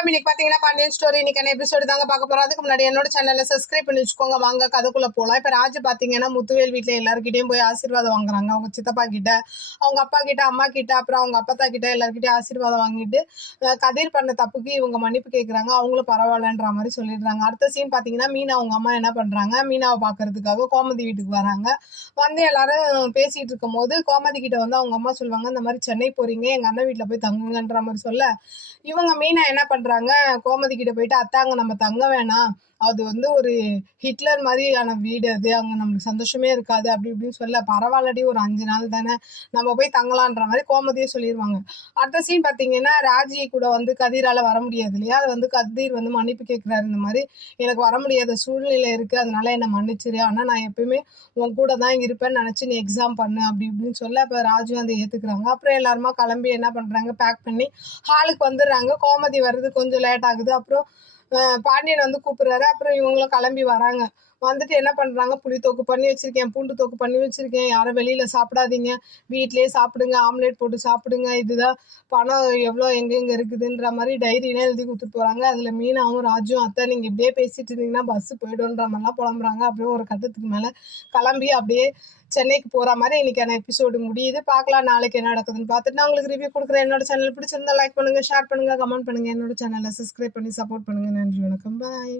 வணக்கம். இன்னைக்கு பாத்தீங்கன்னா பாண்டியன் ஸ்டோரி இன்னைக்கான எபிசோடு தாங்க பார்க்க போறோம். அதுக்கு முன்னாடி என்னோட சேனல்ல சப்ஸ்கிரைப் பண்ணி வச்சுக்கோங்க. வாங்க கதைக்குள்ள போலாம். இப்ப ராஜு பாத்தீங்கன்னா முத்துவேல் வீட்டுல எல்லாருக்கிட்டையும் போய் ஆசீர்வாதம் வாங்குறாங்க. அவங்க சித்தப்பா கிட்ட, அவங்க அப்பா கிட்ட, அம்மா கிட்ட, அப்புறம் அவங்க அப்பத்தா கிட்ட எல்லாருக்கிட்டையும் ஆசீர்வாதம் வாங்கிட்டு கதிர் பண்ண தப்புக்கு இவங்க மன்னிப்பு கேட்கறாங்க. அவங்களும் பரவாயில்லன்ற மாதிரி சொல்லிடுறாங்க. அடுத்த சீன் பாத்தீங்கன்னா மீனா அவங்க அம்மா என்ன பண்றாங்க, மீனாவை பாக்குறதுக்காக கோமதி வீட்டுக்கு வராங்க. வந்து எல்லாரும் பேசிட்டு இருக்கும் போது கோமதி கிட்ட வந்து அவங்க அம்மா சொல்லுவாங்க, இந்த மாதிரி சென்னை போறீங்க, எங்க அண்ணன் வீட்டுல போய் தங்குங்கன்ற மாதிரி சொல்ல, இவங்க மீனா என்ன பண்றாங்க, கோமதி கிட்ட போயிட்டு அத்தாங்க நம்ம தங்க வேணாம், அது வந்து ஒரு ஹிட்லர் மாதிரியான வீடு, அது அங்க நம்மளுக்கு சந்தோஷமே இருக்காது அப்படி இப்படின்னு சொல்ல, பரவாயில்லடி ஒரு 5 நாள் தானே நம்ம போய் தங்கலான்ற மாதிரி கோமதியே சொல்லிடுவாங்க. அடுத்த சீன் பாத்தீங்கன்னா ராஜி கூட வந்து கதிரால வர முடியாது இல்லையா, அது வந்து கதிர் வந்து மன்னிப்பு கேட்கிறாரு. இந்த மாதிரி எனக்கு வர முடியாத சூழ்நிலை இருக்கு, அதனால என்னை மன்னிச்சிரு, ஆனா நான் எப்பயுமே உன் கூட தான் இருப்பேன்னு நினைச்சு நீ எக்ஸாம் பண்ணு அப்படி இப்படின்னு சொல்ல, அப்ப ராஜு வந்து ஏத்துக்கிறாங்க. அப்புறம் எல்லாருமா கிளம்பி என்ன பண்றாங்க, பேக் பண்ணி ஹாலுக்கு வந்துடுறாங்க. கோமதி வர்றது கொஞ்சம் லேட் ஆகுது. அப்புறம் பாண்டியன் வந்து கூப்பிடுறாரு. அப்புறம் இவங்களும் கிளம்பி வராங்க. வந்துட்டு என்ன பண்றாங்க, புளி தொக்கு பண்ணி வச்சிருக்கேன், பூண்டு தொக்கு பண்ணி வச்சிருக்கேன், யாரும் வெளியில சாப்பிடாதீங்க, வீட்லயே சாப்பிடுங்க, ஆம்லேட் போட்டு சாப்பிடுங்க, இதுதான் பணம் எவ்வளோ எங்கெங்க இருக்குதுன்ற மாதிரி டைரியில எழுதி கொடுத்துட்டு போறாங்க. அதுல மீனாவும் ராஜுவும் அத்தை நீங்க இப்படியே பேசிட்டு இருந்தீங்கன்னா பஸ் போயிடும்ன்ற மாதிரிலாம் புலம்புறாங்க. அப்படியே ஒரு கட்டத்துக்கு மேல கிளம்பி அப்படியே சென்னைக்கு போற மாதிரி இன்னைக்கான எபிசோடு முடியுது. பார்க்கலாம் நாளைக்கு என்ன நடக்குதுன்னு பார்த்துட்டு நான் உங்களுக்கு ரிவ்யூ கொடுக்குறேன். என்னோட சேனல் பிடிச்சிருந்தா லைக் பண்ணுங்க, ஷேர் பண்ணுங்க, கமெண்ட் பண்ணுங்க, என்னோட சேனலை சப்ஸ்கிரைப் பண்ணி சப்போர்ட் பண்ணுங்க. நன்றி, வணக்கம், பாய்.